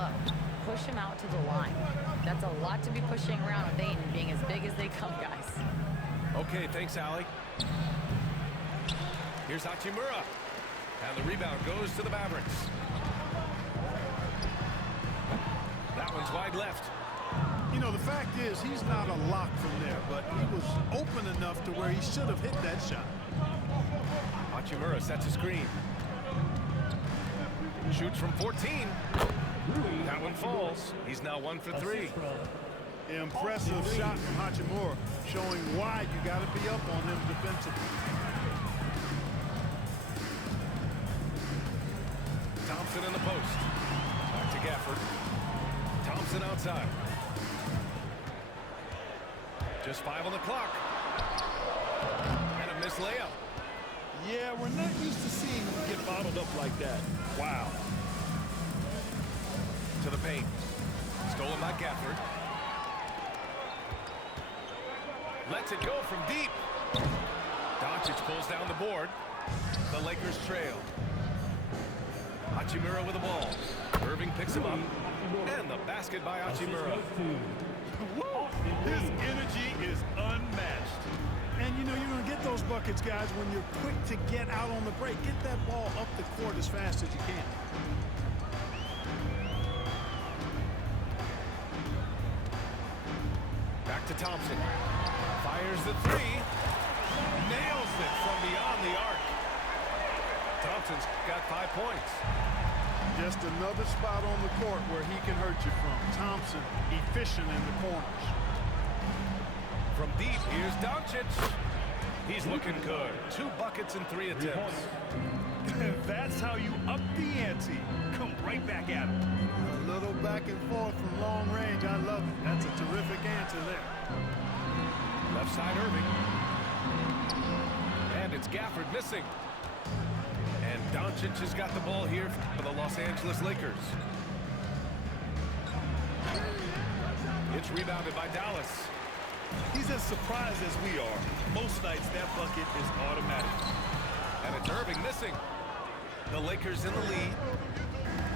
up. Push him out to the line. That's a lot to be pushing around with Ayton being as big as they come, guys. Okay, thanks, Allie. Here's Hachimura. And the rebound goes to the Mavericks. That one's wide left. You know, the fact is he's not a lock from there, but he was open enough to where he should have hit that shot. Hachimura sets a screen. Shoots from 14. That one falls. He's now 1 for 3. Impressive shot from Hachimura, showing why you got to be up on him defensively. Thompson in the post. Back to Gafford. Thompson outside. Just 5 on the clock. And a missed layup. Yeah, we're not used to seeing him get bottled up like that. Wow. To the paint. Stolen by Gafford. Lets it go from deep. Doncic pulls down the board. The Lakers trail. Hachimura with the ball. Irving picks him up. And the basket by Hachimura. His energy is unmatched. And you know you're going to get those buckets, guys, when you're quick to get out on the break. Get that ball up the court as fast as you can. Back to Thompson. Fires the 3. Nails it from beyond the arc. Thompson's got 5 points. Just another spot on the court where he can hurt you from. Thompson, efficient in the corners. From deep, here's Doncic. He's looking good. 2 buckets and 3 attempts. That's how you up the ante. Come right back at him. A little back and forth from long range. I love it. That's a terrific answer there. Left side, Irving. And it's Gafford missing. And Doncic has got the ball here for the Los Angeles Lakers. It's rebounded by Dallas. He's as surprised as we are. Most nights, that bucket is automatic. And it's Irving missing. The Lakers in the lead.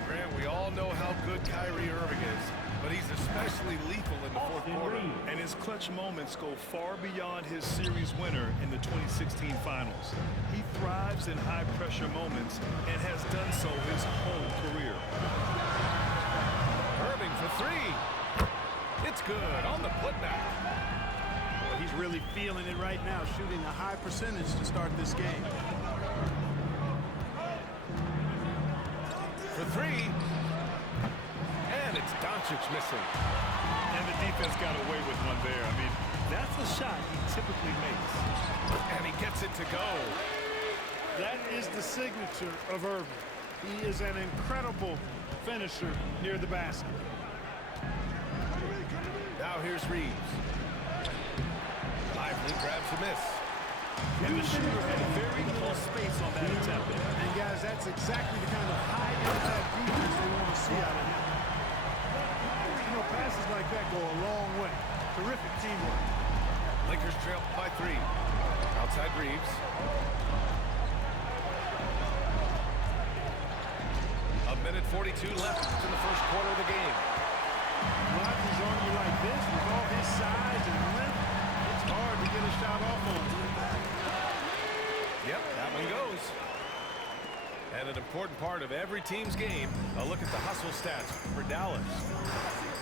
Grant, we all know how good Kyrie Irving is, but he's especially lethal in the fourth quarter. And his clutch moments go far beyond his series winner in the 2016 finals. He thrives in high-pressure moments and has done so his whole career. Irving for 3. It's good on the putback. Well, he's really feeling it right now, shooting a high percentage to start this game. For 3. And it's Doncic missing. And the defense got away with one there. I mean, that's a shot he typically makes. And he gets it to go. That is the signature of Irving. He is an incredible finisher near the basket. Now here's Reeves. Lively grabs a miss. And the shooter had very close space on that attempt. And guys, that's exactly the kind of high-impact defense they want to see out of him. You know, passes like that go a long way. Terrific teamwork. Lakers trail by 3. Outside Reeves. A minute 42 left in the first quarter of the game. Rodgers on you like this with all his size and length, it's hard to get a shot off on him. Yep, that one goes. And an important part of every team's game, a look at the hustle stats for Dallas.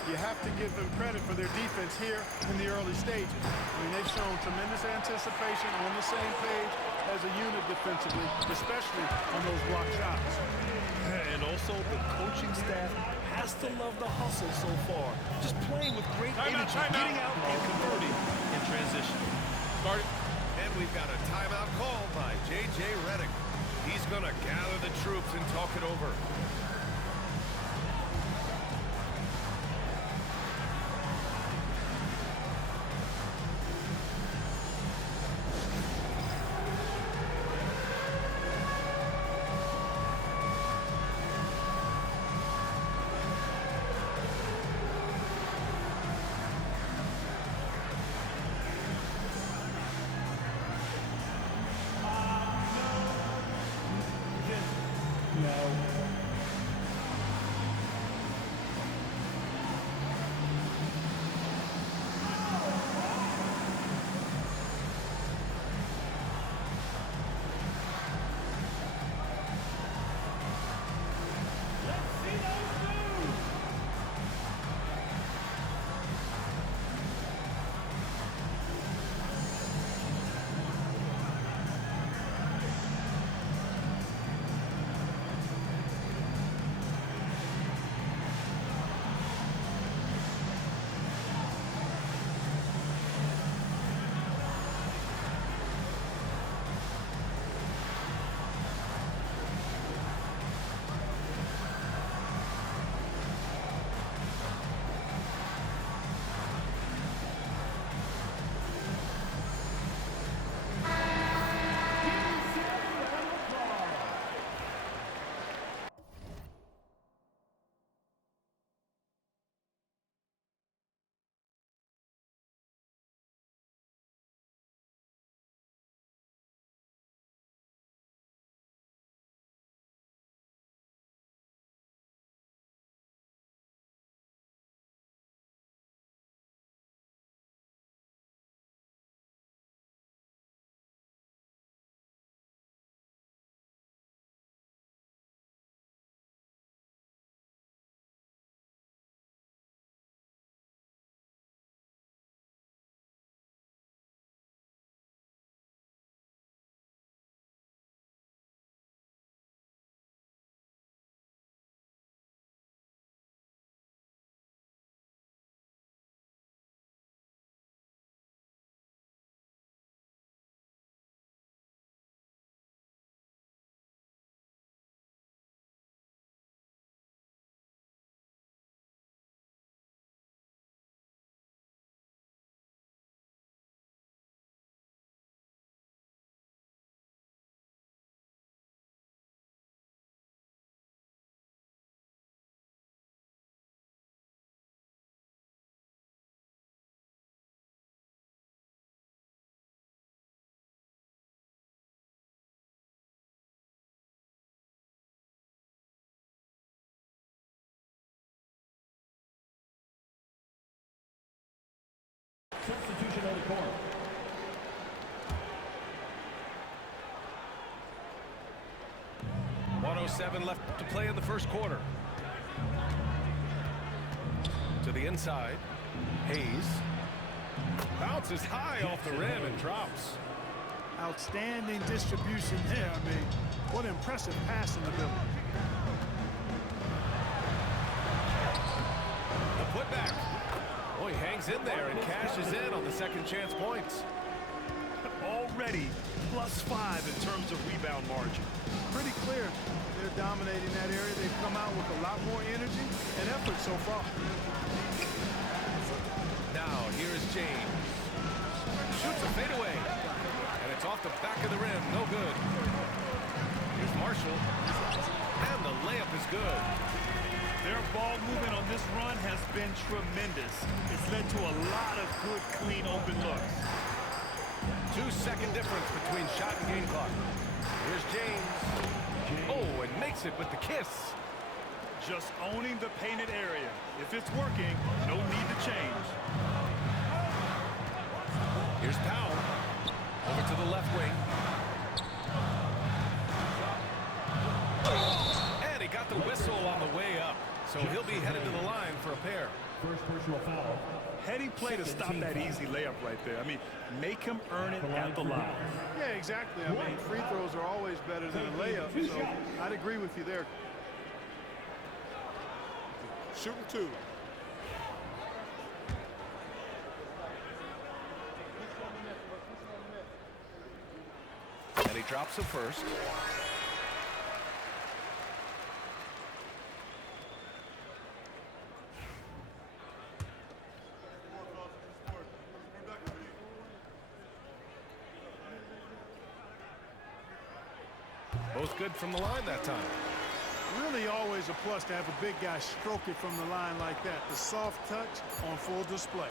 You have to give them credit for their defense here in the early stages. I mean, they've shown tremendous anticipation, on the same page as a unit defensively, especially on those block shots. And also, the coaching staff has to love the hustle so far. Just playing with great energy, getting out and converting in transition. Started. And we've got a timeout called by J.J. Redick. He's going to gather the troops and talk it over. .107 left to play in the first quarter. To the inside. Hayes. Bounces high off the rim and drops. Outstanding distribution there. I mean, what impressive passing ability. The putback. Oh, he hangs in there and cashes in on the second chance points. Already +5 in terms of rebound margin. Pretty clear they're dominating that area. They've come out with a lot more energy and effort so far. Now, here's James. Shoots a fadeaway. And it's off the back of the rim. No good. Here's Marshall. And the layup is good. Their ball movement on this run has been tremendous. It's led to a lot of good, clean, open looks. 2-second difference between shot and game clock. Here's James. Oh, and makes it with the kiss. Just owning the painted area. If it's working, no need to change. Here's Powell. Over to the left wing. And he got the whistle on the way up. So he'll be headed to the line for a pair. First personal foul. Heady play to stop that easy layup right there. I mean, make him earn it at the line. Yeah, exactly. I mean, free throws are always better than a layup, so I'd agree with you there. Shooting two. And he drops it first. Both good from the line that time. Really always a plus to have a big guy stroke it from the line like that. The soft touch on full display.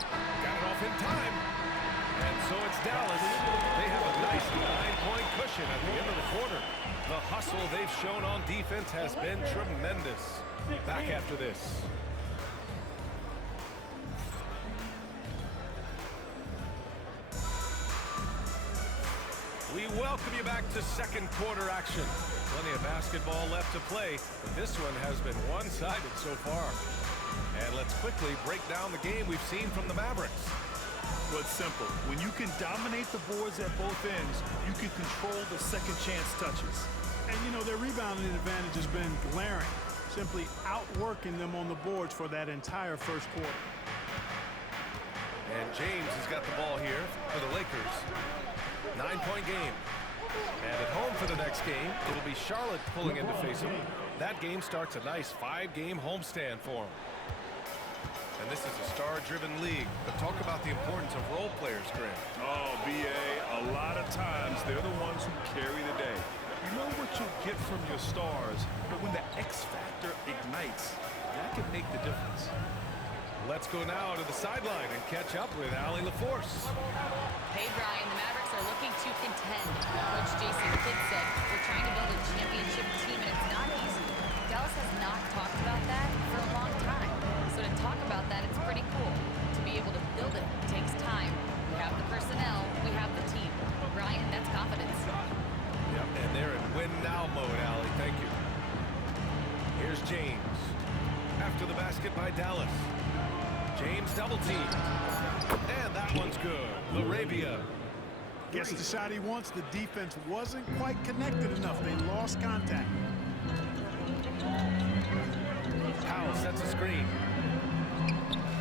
Got it off in time. And so it's Dallas. They have a nice 9-point cushion at the end of the quarter. The hustle they've shown on defense has been tremendous. Back after this. We welcome you back to second quarter action. Plenty of basketball left to play, but this one has been one-sided so far. And let's quickly break down the game we've seen from the Mavericks. Well, it's simple. When you can dominate the boards at both ends, you can control the second chance touches. And, you know, their rebounding advantage has been glaring, simply outworking them on the boards for that entire first quarter. And James has got the ball here for the Lakers. 9-point game. And at home for the next game, it'll be Charlotte pulling in to face him. That game starts a nice 5-game homestand for him. And this is a star-driven league. But talk about the importance of role players, Grant. Oh, B.A., a lot of times they're the ones who carry the day. You know what you'll get from your stars, but when the X factor ignites, that can make the difference. Let's go now to the sideline and catch up with Allie LaForce. Hey, Brian, the Mavericks are looking to contend. Coach Jason Kidd said, we're trying to build a championship team, and it's not easy. Dallas has not talked about that for a long time. So to talk about that, it's pretty cool. To be able to build it takes time. We have the personnel, we have the team. Brian, that's confidence. Yep, and they're in win-now mode, Allie. Thank you. Here's James. After the basket by Dallas. James double team. And that one's good. LaRavia. Gets the shot he wants. The defense wasn't quite connected enough. They lost contact. Powell sets a screen.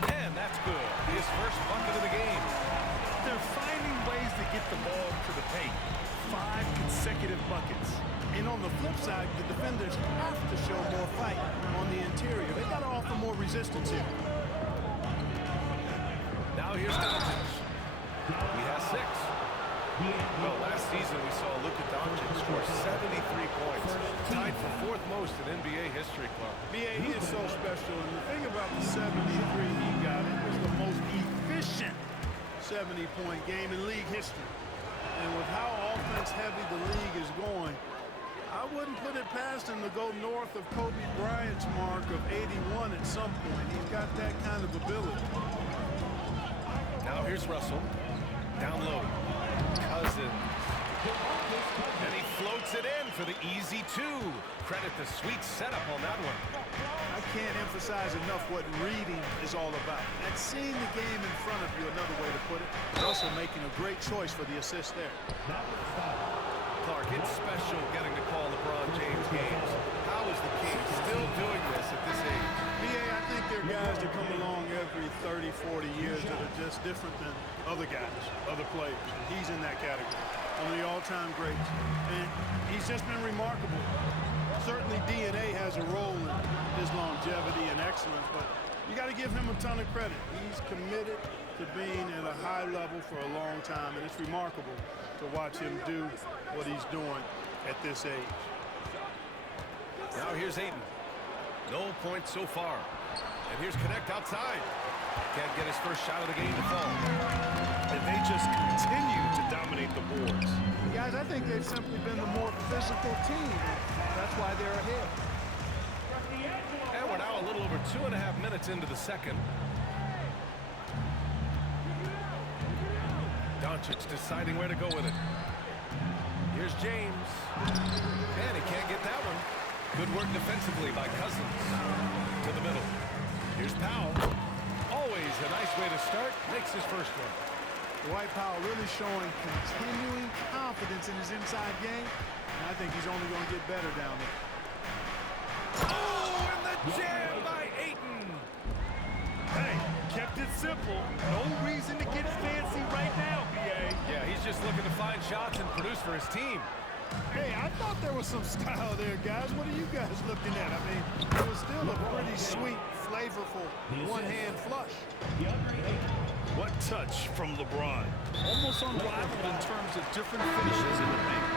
And that's good. His first bucket of the game. They're finding ways to get the ball to the paint. 5 consecutive buckets. And on the flip side, the defenders have to show more fight on the interior. They got to offer more resistance here. Now here's Doncic. He has 6. Well, last season we saw Luka Doncic score 73 points, tied for 4th most in NBA history, Clark. B.A., he is so special, and the thing about the 73 he got, it was the most efficient 70-point game in league history. And with how offense-heavy the league is going, I wouldn't put it past him to go north of Kobe Bryant's mark of 81 at some point. He's got that kind of ability. Now Now here's Russell. Down low. Cousins. And he floats it in for the easy two. Credit the sweet setup on that one. I can't emphasize enough what reading is all about. That's seeing the game in front of you, another way to put it. Russell making a great choice for the assist there. Clark, it's special getting to call LeBron James games. How is the King still doing this at this age? BA, I think there are guys that come along every 30, 40 years that are just different than other guys, other players. He's in that category. One of the all-time greats. And he's just been remarkable. Certainly DNA has a role in his longevity and excellence, but you got to give him a ton of credit. He's committed to being at a high level for a long time, and it's remarkable to watch him do what he's doing at this age. Now here's Ayton. No points so far. And here's Connect outside. Can't get his first shot of the game to fall. And they just continue to dominate the boards. Guys, I think they've simply been the more physical team. That's why they're ahead. And we're now a little over 2.5 minutes into the second. Doncic deciding where to go with it. Here's James. And he can't get that one. Good work defensively by Cousins. To the middle. Here's Powell. Always a nice way to start. Makes his first one. Dwight Powell really showing continuing confidence in his inside game. And I think he's only going to get better down there. Oh, and the jam by Ayton. Hey, kept it simple. No reason to get fancy right now, BA. Yeah, he's just looking to find shots and produce for his team. Hey, I thought there was some style there, guys. What are you guys looking at? I mean, it was still a pretty sweet, flavorful one-hand flush. What touch from LeBron. Almost unrivaled in terms of different finishes in the paint.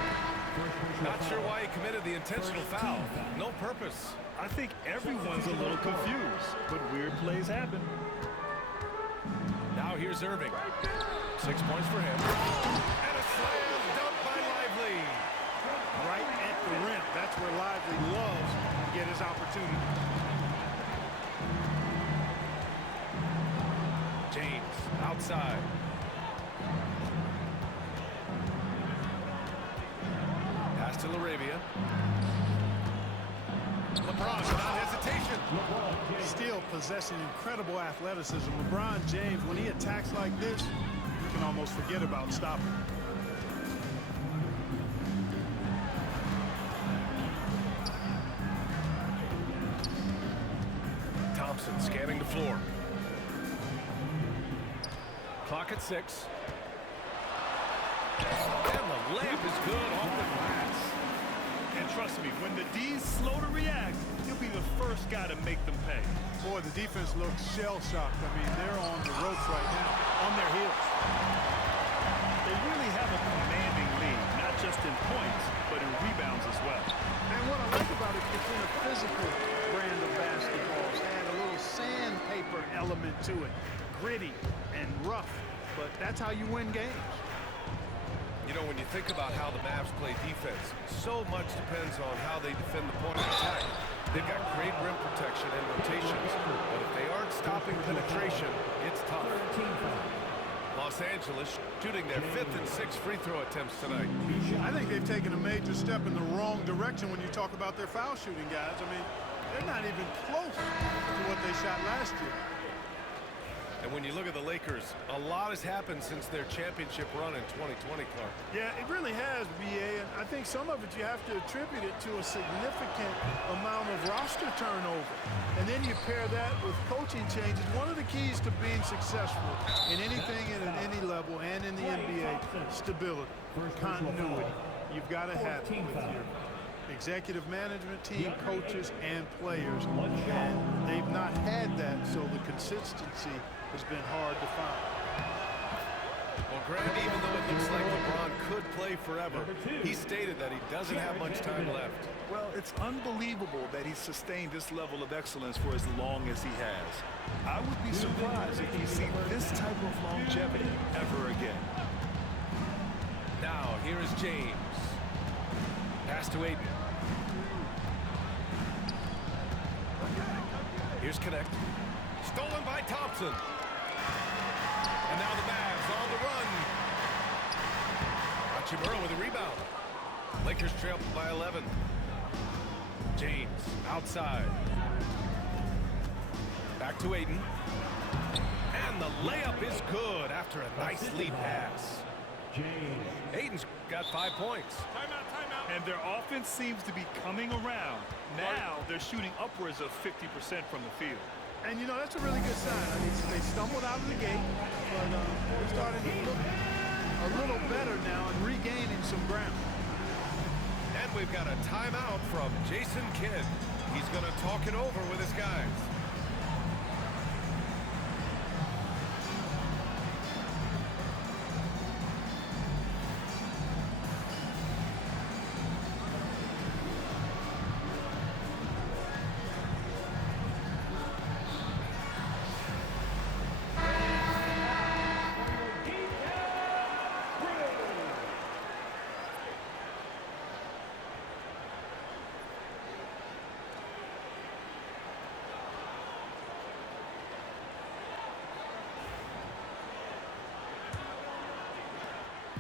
Not sure why he committed the intentional foul. No purpose. I think everyone's a little confused, but weird plays happen. Now here's Irving. 6 points for him. And a slam dunk by Lively. Right at the rim. That's where Lively loves to get his opportunity. James outside. Pass to LaRavia. LeBron without hesitation. Still possessing incredible athleticism. LeBron James, when he attacks like this, you can almost forget about stopping. Thompson scanning the floor. Clock at 6. And the layup is good off the glass. And trust me, when the D's slow to react, he'll be the first guy to make them pay. Boy, the defense looks shell-shocked. I mean, they're on the ropes right now, on their heels. They really have a commanding lead, not just in points, but in rebounds as well. And what I like about it, it's in a physical brand of basketball. It's had a little sandpaper element to it. Gritty and rough, but that's how you win games. You know, when you think about how the Mavs play defense, so much depends on how they defend the point of attack. They've got great rim protection and rotations, but if they aren't stopping penetration, it's tough. Los Angeles shooting their 5th and 6th free throw attempts tonight. I think they've taken a major step in the wrong direction when you talk about their foul shooting, guys. I mean, they're not even close to what they shot last year. And when you look at the Lakers, a lot has happened since their championship run in 2020, Clark. Yeah, it really has, BA, and I think some of it you have to attribute it to a significant amount of roster turnover. And then you pair that with coaching changes. One of the keys to being successful in anything at any level and in the NBA, stability, continuity. You've got to have it with your executive management team, coaches, and players. And they've not had that, so the consistency has been hard to find. Well, Grant, even though it looks like LeBron could play forever, he stated that he doesn't have much time left. Well, it's unbelievable that he's sustained this level of excellence for as long as he has. I would be surprised if we see this type of longevity ever again. Now, here is James. Pass to Ayton. Here's Connect. Stolen by Thompson. And now the Mavs on the run. Hachimura with a rebound. Lakers trail by 11. James outside. Back to Ayton. And the layup is good after a nice lead pass. Ayton's got 5 points. Timeout, timeout. And their offense seems to be coming around. Now they're shooting upwards of 50% from the field. And, you know, that's a really good sign. I mean, they stumbled out of the gate, but they're starting to look a little better now and regaining some ground. And we've got a timeout from Jason Kidd. He's going to talk it over with his guys.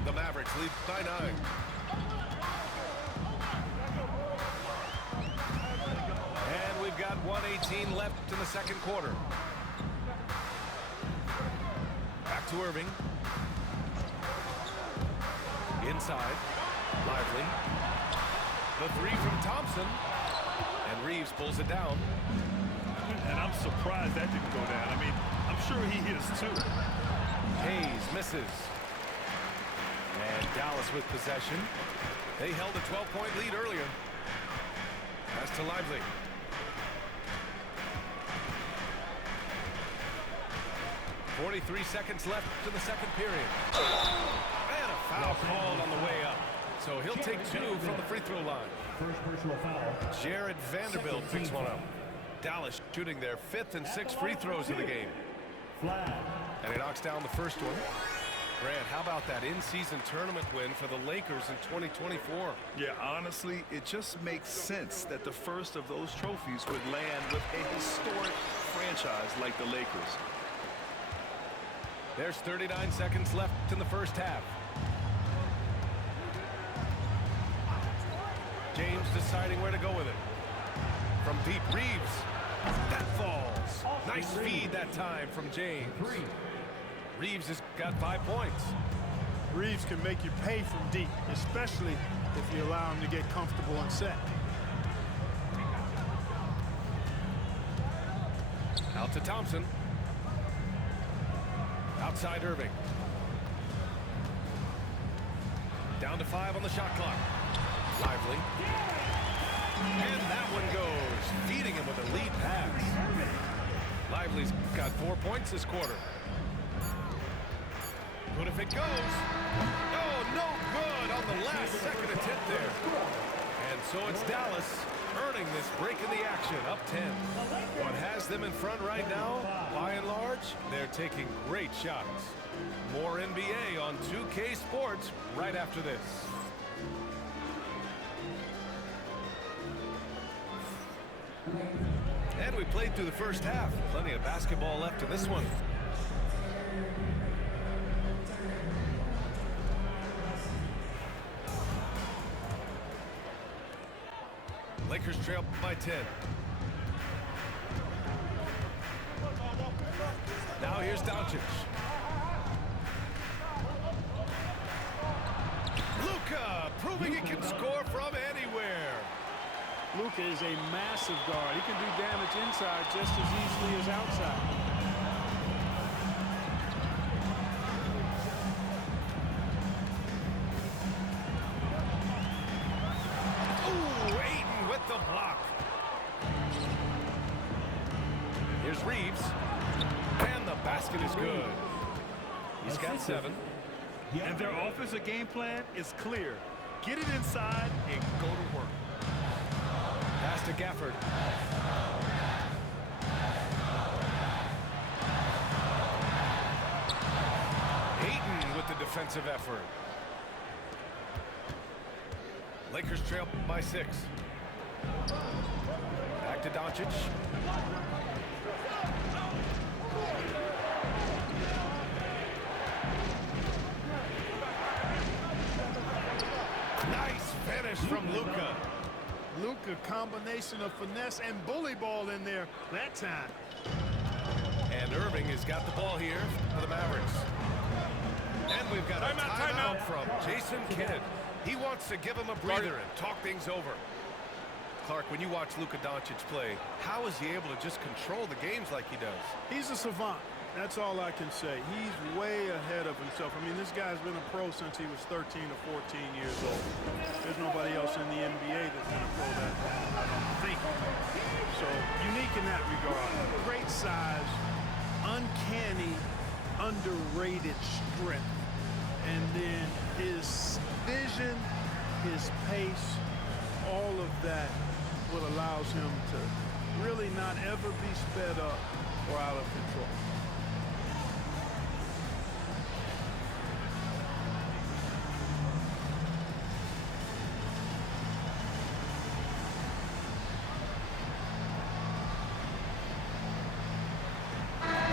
The Mavericks lead by 9. And we've got 1:18 left in the second quarter. Back to Irving. Inside. Lively. The three from Thompson. And Reeves pulls it down. And I'm surprised that didn't go down. I mean, I'm sure he hit us too. Hayes misses. And Dallas with possession. They held a 12-point lead earlier. Pass to Lively. .43 seconds left to the second period. And a foul called on the way up. So he'll take 2 from the free throw line. First personal foul. Jared Vanderbilt picks one up. Dallas shooting their 5th and 6th free throws of the game. Flag. And he knocks down the first one. Grant, how about that in-season tournament win for the Lakers in 2024? Yeah, honestly, it just makes sense that the first of those trophies would land with a historic franchise like the Lakers. There's 39 seconds left in the first half. James deciding where to go with it. From deep, Reeves. That falls. Nice feed that time from James. Reeves has got 5 points. Reeves can make you pay from deep, especially if you allow him to get comfortable and set. Out to Thompson. Outside Irving. Down to 5 on the shot clock. Lively. And that one goes. Feeding him with a lead pass. Lively's got 4 points this quarter. But if it goes, oh, no good on the last second attempt there. And so it's Dallas earning this break in the action, up 10. What has them in front right now, by and large, they're taking great shots. More NBA on 2K Sports right after this. And we played through the first half. Plenty of basketball left in this one. Lakers trail by 10. Now here's Doncic. Luka proving he can score from anywhere. Luka is a massive guard. He can do damage inside just as easily as outside. Ooh, Ayton with the block. Here's Reeves. And the basket is good. He's got 7. And their offensive game plan is clear. Get it inside and go to work. Pass to Gafford. Ayton with the defensive effort. Lakers trail by 6. Back to Doncic. from Luka. Luka, combination of finesse and bully ball in there that time. And Irving has got the ball here for the Mavericks. And we've got a timeout from Jason Kidd. He wants to give him a breather and talk things over. Clark, when you watch Luka Doncic play, how is he able to just control the games like he does? He's a savant. That's all I can say. He's way ahead of himself. I mean, this guy's been a pro since he was 13 or 14 years old. There's nobody else in the NBA that's been a pro that long, I don't think. So, unique in that regard. Great size, uncanny, underrated strength. And then his vision, his pace, all of that what allows him to really not ever be sped up or out of control.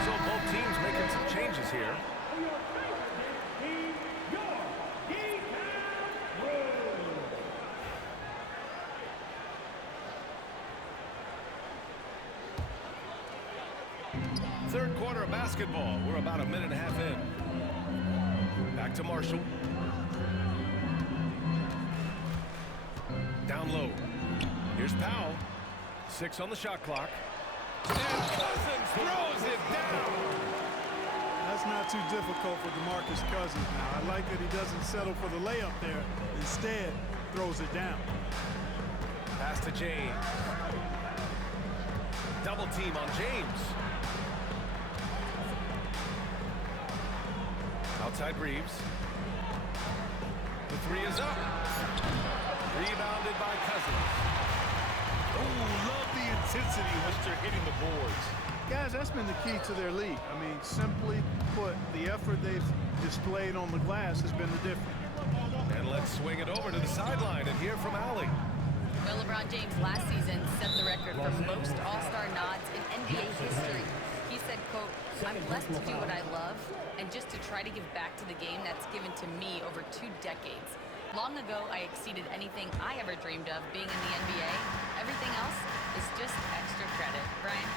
So both teams making some changes here. Third quarter of basketball. We're about a minute and a half in. Back to Marshall. Down low. Here's Powell. 6 on the shot clock. And Cousins throws it down. That's not too difficult for DeMarcus Cousins now. I like that he doesn't settle for the layup there. Instead, throws it down. Pass to James. Double team on James. Outside Reeves. The 3 is up. Rebounded by Cousins. Oh, love the intensity once they're hitting the boards. Guys, that's been the key to their league. I mean, simply put, the effort they've displayed on the glass has been the difference. And let's swing it over to the sideline and hear from Allie. Well, LeBron James last season set the record for most All-Star nods in NBA history. He said, quote, "I'm blessed to do what I love and just to try to give back to the game that's given to me over 2 decades. Long ago, I exceeded anything I ever dreamed of being in the NBA. Everything else is just extra credit." Brian?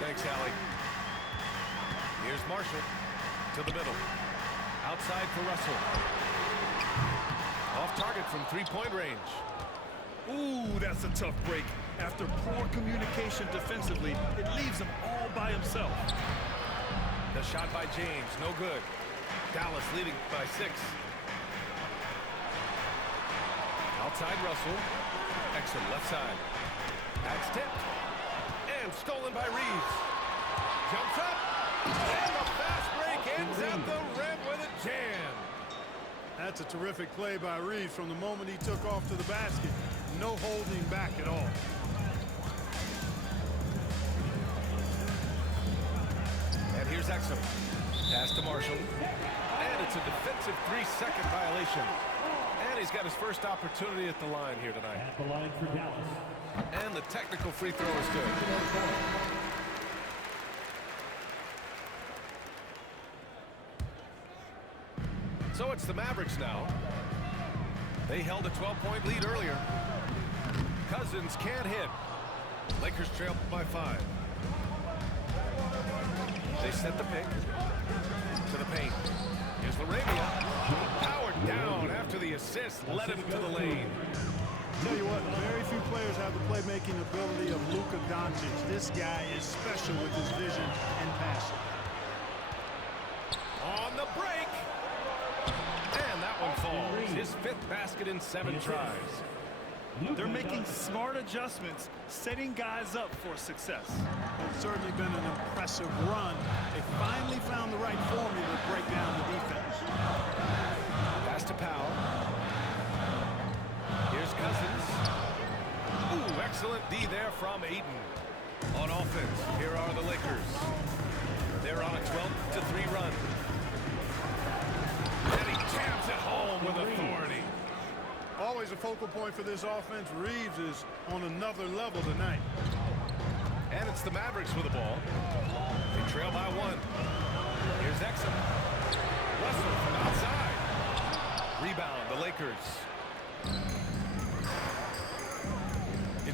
Thanks, Allie. Here's Marshall to the middle. Outside for Russell. Off target from 3-point range. Ooh, that's a tough break. After poor communication defensively, it leaves him all by himself. The shot by James, no good. Dallas leading by 6. Outside Russell. Exit left side. That's tipped. And stolen by Reeves. Jumps up. And the fast break ends at the rim with a jam. That's a terrific play by Reeves from the moment he took off to the basket. No holding back at all. And here's Exum. Pass to Marshall. And it's a defensive 3-second violation. And he's got his first opportunity at the line here tonight. At the line for Dallas. And the technical free throw is good. So it's the Mavericks now. They held a 12-point lead earlier. Cousins can't hit. Lakers trail by 5. They set the pick to the paint. Here's Laravia. Powered down after the assist led him to the lane. Tell you what, very few players have the playmaking ability of Luka Doncic. This guy is special with his vision and passion. On the break. And that one falls. His 5th basket in 7 tries. They're making smart adjustments, setting guys up for success. It's certainly been an impressive run. They finally found the right formula to break down the defense. Pass to Powell. Here's Cousins. Ooh, excellent D there from Ayton. On offense, here are the Lakers. They're on a 12-3 run. And he jams it home with authority. Always a focal point for this offense. Reeves is on another level tonight. And it's the Mavericks with the ball. They trail by 1. Here's Exum. Russell from outside. Rebound, the Lakers.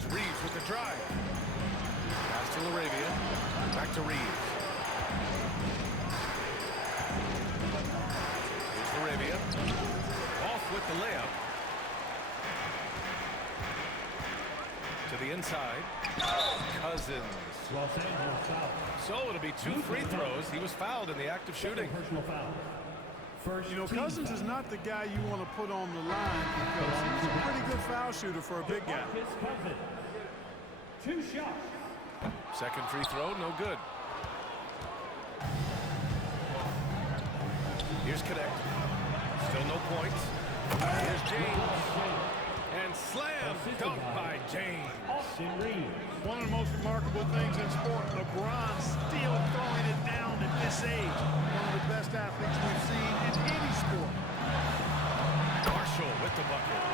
Here's Reeves with the drive. Pass to Laravia. Back to Reeves. Here's Laravia. Off with the layup. To the inside. Cousins. Los Angeles foul. So it'll be 2 free throws. He was fouled in the act of shooting. Personal foul. First You know, team Cousins foul. is not the guy you want to put on the line because he's a pretty good foul shooter for a big guy. Marcus Cousins. 2 shots. Second free throw, no good. Here's Connect. Still no points. Here's James. And slam dunk by James. Austin Reeves. One of the most remarkable things in sport, LeBron still throwing it down at this age. One of the best athletes we've seen in any sport. Marshall with the bucket.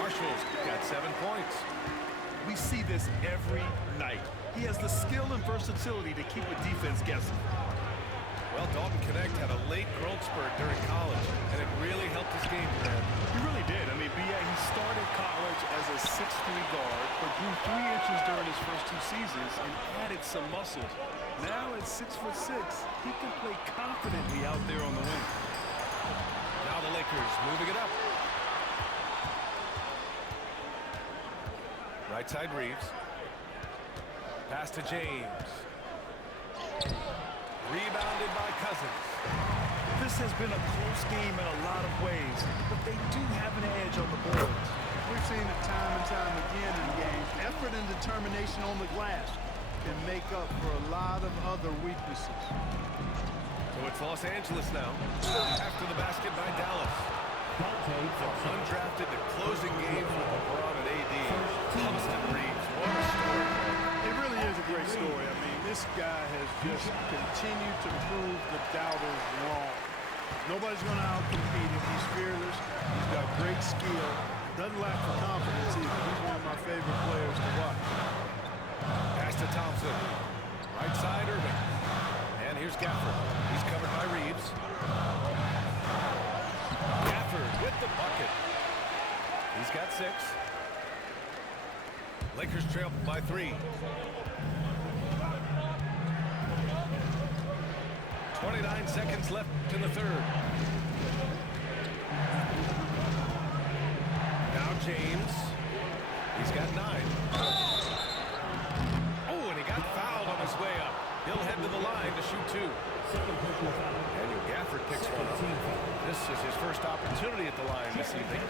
Marshall's got 7 points. We see this every night. He has the skill and versatility to keep a defense guessing. Well, Dalton Connect had a late growth spurt during college, and it really helped his game plan. He really did. I mean, B.A., he started college as a 6'3" guard, but grew 3 inches during his first 2 seasons and added some muscle. Now at 6'6", he can play confidently out there on the wing. Now the Lakers moving it up. Right side Reeves. Pass to James. Rebounded by Cousins. This has been a close game in a lot of ways, but they do have an edge on the boards. We've seen it time and time again in games. Effort and determination on the glass can make up for a lot of other weaknesses. So it's Los Angeles now. After the basket by Dallas. Dante From undrafted to closing games with LeBron and AD. Austin Reeves. What a story. It really is a great story. I mean, this guy has just continued to prove the doubters wrong. Nobody's going to outcompete him. He's fearless. He's got great skill. Doesn't lack for confidence either. He's one of my favorite players to watch. Pass to Thompson. Right side Irving. And here's Gafford. He's covered by Reeves. Gafford with the bucket. He's got 6. Lakers trail by 3. 29 seconds left in the third. Now James. He's got 9. Oh, and he got fouled on his way up. He'll head to the line to shoot 2. Second personal foul. Daniel Gafford picks one up. This is his first opportunity at the line this evening.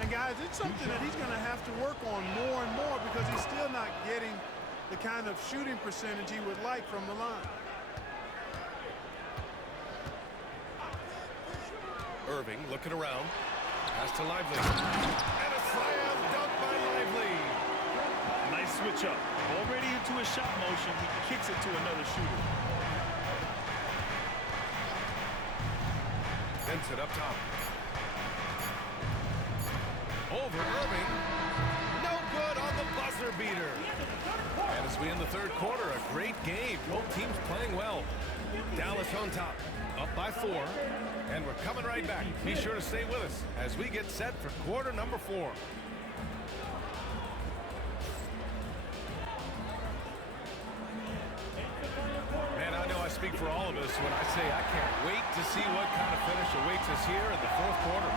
And guys, it's something that he's going to have to work on more and more because he's still not getting the kind of shooting percentage he would like from the line. Irving looking around. Pass to Lively. And a slam dunk by Lively. Nice switch up. Already into his shot motion, he kicks it to another shooter. Vincent up top. Over Irving. No good on the buzzer beater. And as we end the third quarter, a great game. Both teams playing well. Dallas on top, up by 4. And we're coming right back. Be sure to stay with us as we get set for quarter number 4. Man, I know I speak for all of us when I say I can't wait to see what kind of finish awaits us here in the fourth quarter.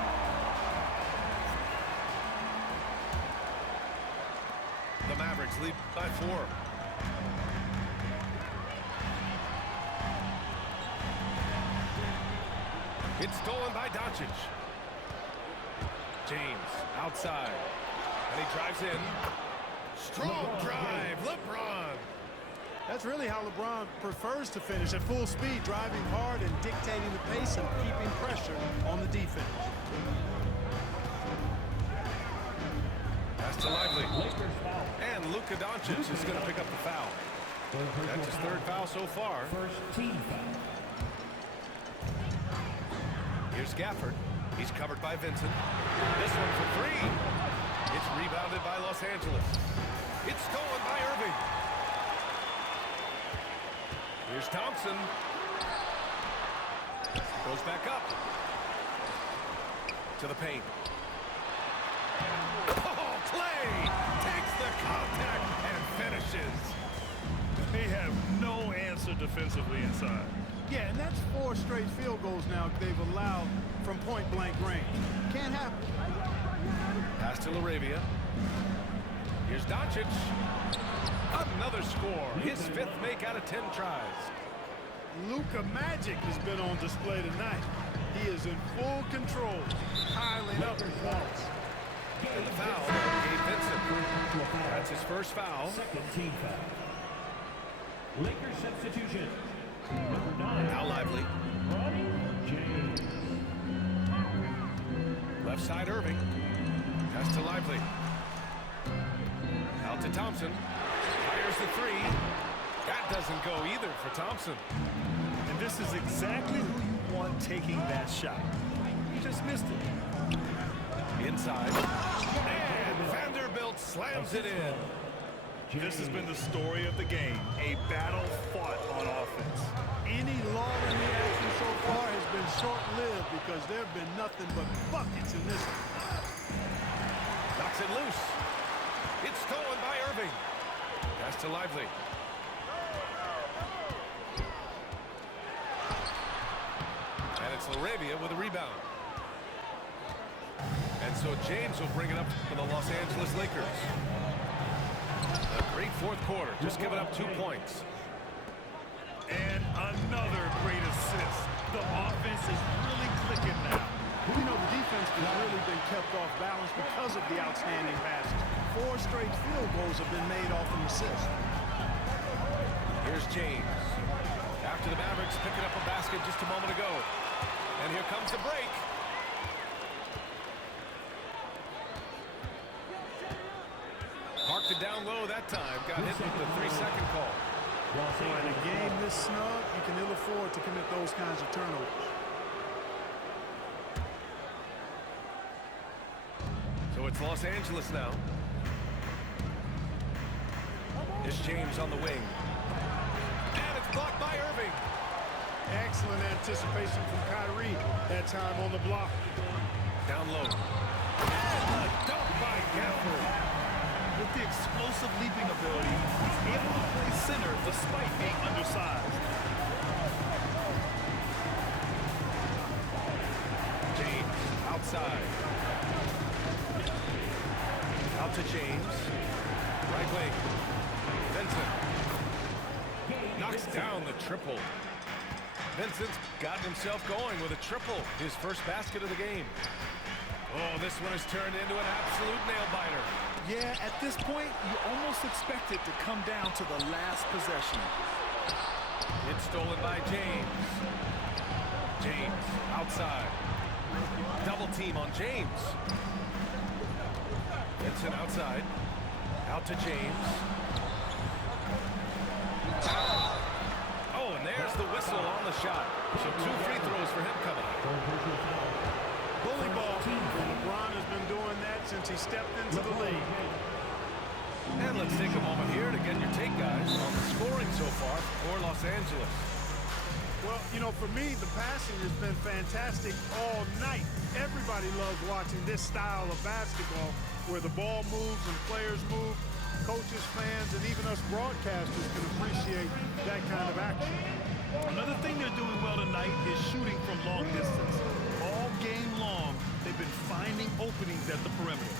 The Mavericks lead by 4. It's stolen by Doncic. James outside. And he drives in. Strong drive. LeBron. That's really how LeBron prefers to finish, at full speed, driving hard and dictating the pace and keeping pressure on the defense. Pass to Lively. Lakers foul. And Luka Doncic is going to pick up the foul. That's his 3rd foul so far. First team foul. Here's Gafford. He's covered by Vincent. This one for 3. It's rebounded by Los Angeles. It's stolen by Irving. Here's Thompson. Goes back up. To the paint. Oh, Clay side. Yeah, and that's 4 straight field goals now they've allowed from point-blank range. Can't happen. Pass to LaRavia. Here's Doncic. Another score. His 5th make out of 10 tries. Luka Magic has been on display tonight. He is in full control, piling up points. And the foul on Gabe Vincent. That's his first foul. Second team foul. Lakers substitution. Number 9. Now Lively. James. Left side Irving. Pass to Lively. Out to Thompson. Fires the 3. That doesn't go either for Thompson. And this is exactly who you want taking that shot. He just missed it. Inside. And Vanderbilt slams it in. This has been the story of the game. A battle fought on offense. Any lull in the action so far has been short-lived because there have been nothing but buckets in this one. Knocks it loose. It's stolen by Irving. Pass to Lively. And it's LaRavia with a rebound. And so James will bring it up for the Los Angeles Lakers. A great 4th quarter, just giving up 2 points. And another great assist. The offense is really clicking now. You know, the defense has really been kept off balance because of the outstanding passes. 4 straight field goals have been made off an assist. Here's James. After the Mavericks picking up a basket just a moment ago. And here comes the break. Parked it down low that time. Got hit with the 3-second call. In a game this snug, you can ill afford to commit those kinds of turnovers. So it's Los Angeles now. Here's James on the wing. And it's blocked by Irving. Excellent anticipation from Kyrie. That time on the block. Down low. And a dunk by Gafford. With the explosive leaping ability, he's able to play center despite being undersized. James outside. Out to James. Right wing. Vincent. Knocks down the triple. Vincent's gotten himself going with a triple. His first basket of the game. Oh, this one has turned into an absolute nail-biter. Yeah, at this point, you almost expect it to come down to the last possession. It's stolen by James. James outside. Double team on James. Vincent outside. Out to James. Oh, and there's the whistle on the shot. So 2 free throws for him coming up. Bully ball. LeBron has been doing that since he stepped into the league. And let's take a moment here to get your take, guys, on the scoring so far for Los Angeles. Well, you know, for me, the passing has been fantastic all night. Everybody loves watching this style of basketball where the ball moves and players move. Coaches, fans, and even us broadcasters can appreciate that kind of action. Another thing they're doing well tonight is shooting from long distance. All game long, they've been finding openings at the perimeter.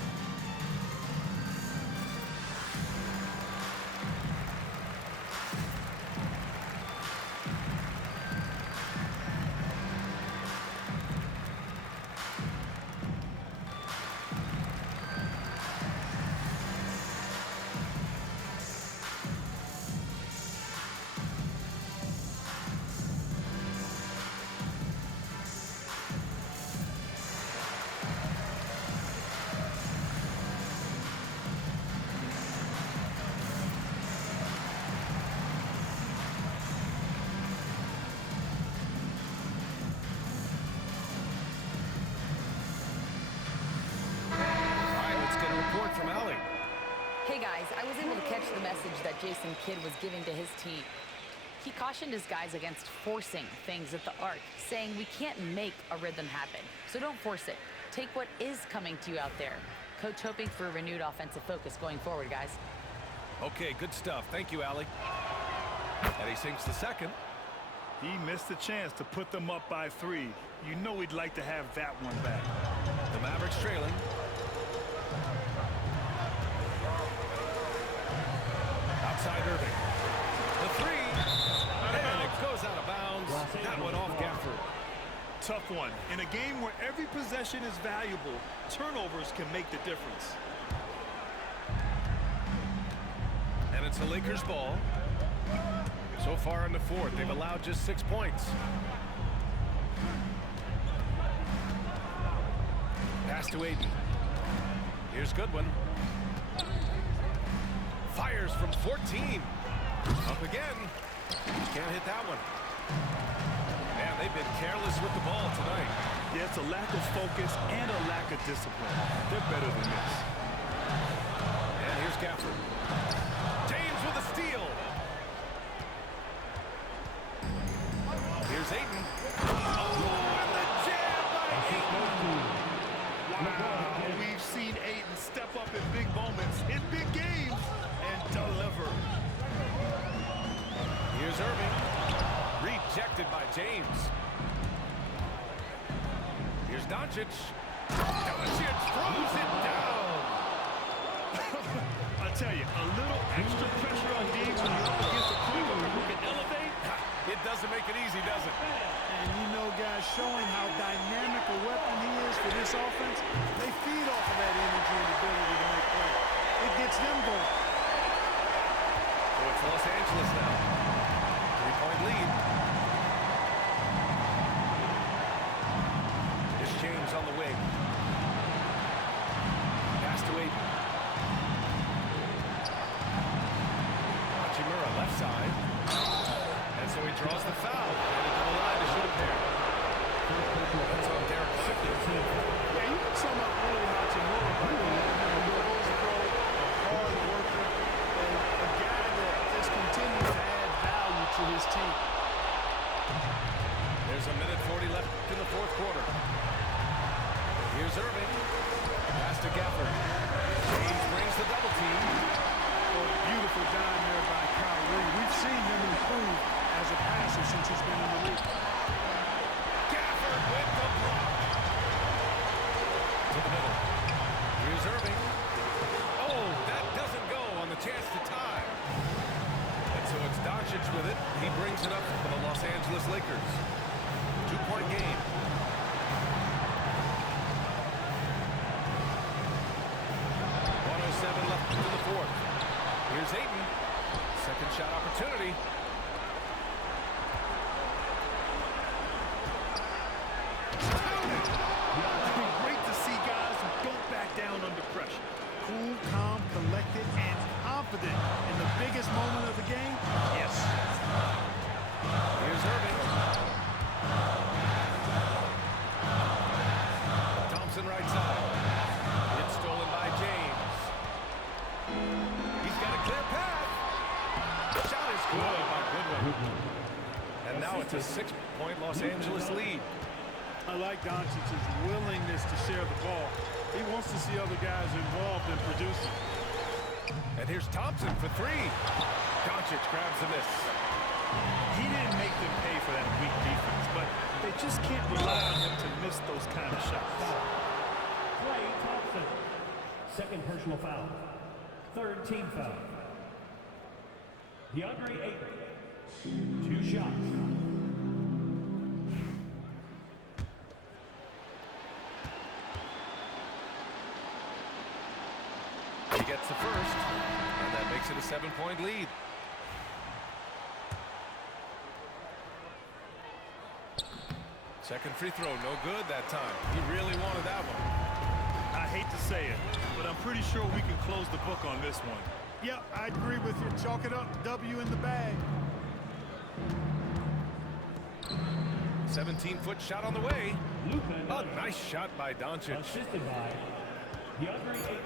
I was able to catch the message that Jason Kidd was giving to his team. He cautioned his guys against forcing things at the arc, saying we can't make a rhythm happen, so don't force it. Take what is coming to you out there. Coach hoping for a renewed offensive focus going forward, guys. Okay, good stuff. Thank you, Allie. And he sinks the second. He missed the chance to put them up by 3. You know he'd like to have that one back. The Mavericks trailing. Outside Irving. The 3. And it goes out of bounds. That one off Gafford. Tough one. In a game where every possession is valuable, turnovers can make the difference. And it's the Lakers ball. So far in the fourth, they've allowed just 6 points. Pass to Ayton. Here's Goodwin. Fires from 14. Up again. Can't hit that one. Man, they've been careless with the ball tonight. Yeah, it's a lack of focus and a lack of discipline. They're better than this. And here's Gafford. James with a steal. Here's Ayton. Oh, and the jam by Ayton. Wow, we've seen Ayton step up in big moments, in big games, and deliver. Here's Irving. Rejected by James. Here's Doncic. Doncic throws it down. I tell you, a little extra pressure on D when you're up against a point guard who can elevate. It doesn't make it easy, does it? And you know, guys, showing how dynamic a weapon he is for this offense, they feed off of that energy and ability to make plays. It gets them going. So it's Los Angeles now. 3-point lead. Here's James on the wing. Pass to Ayton. Hachimura left side. And so he draws the foul. Headed to the line to shoot a pair. That's on Derek Lively. Yeah, you can sum up really Hachimura by a goals pro, a hard worker, and a guy that just continues to add value to his team. There's a minute 40 left in the fourth quarter. Here's Irving. Pass to Gafford. James brings the double team. Oh, beautiful dime there by Kyrie. We've seen him improve as a passer since he's been in the league. Gafford with the block. To the middle. Here's Irving. Oh, that doesn't go on the chance to tie. And so it's Doncic with it. He brings it up for the Los Angeles Lakers. 2-point game. Left in the fourth. Here's Ayton. Second shot opportunity. Great to see guys who don't back down under pressure. Cool, calm, collected, and confident in the biggest moment of the game. Yes. Here's Irving. Thompson right side. It's stolen by James. He's got a clear path. Shot is good by Goodwin. And now it's a 6-point Los Angeles lead. I like Doncic's willingness to share the ball. He wants to see other guys involved in producing. And here's Thompson for 3. Doncic grabs the miss. He didn't make them pay for that weak defense, but they just can't rely on him to miss those kind of shots. Klay Thompson. Second personal foul. Third team foul. DeAndre Ayton. 2 shots. He gets the first, and that makes it a 7-point lead. Second free throw, no good that time. He really wanted that one. I hate to say it, but I'm pretty sure we can close the book on this one. Yep, I agree with you. Chalk it up. W in the bag. 17-foot shot on the way. Luka A Doncic. nice shot by Doncic. Assisted by DeAndre Ayton.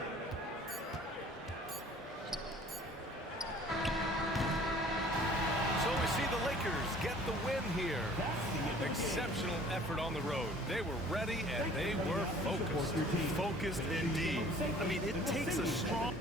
So we see the Lakers get the win here. That's the end of the game. Exceptional effort on the road. They were ready and they were focused. Focused indeed. I mean, it takes a strong...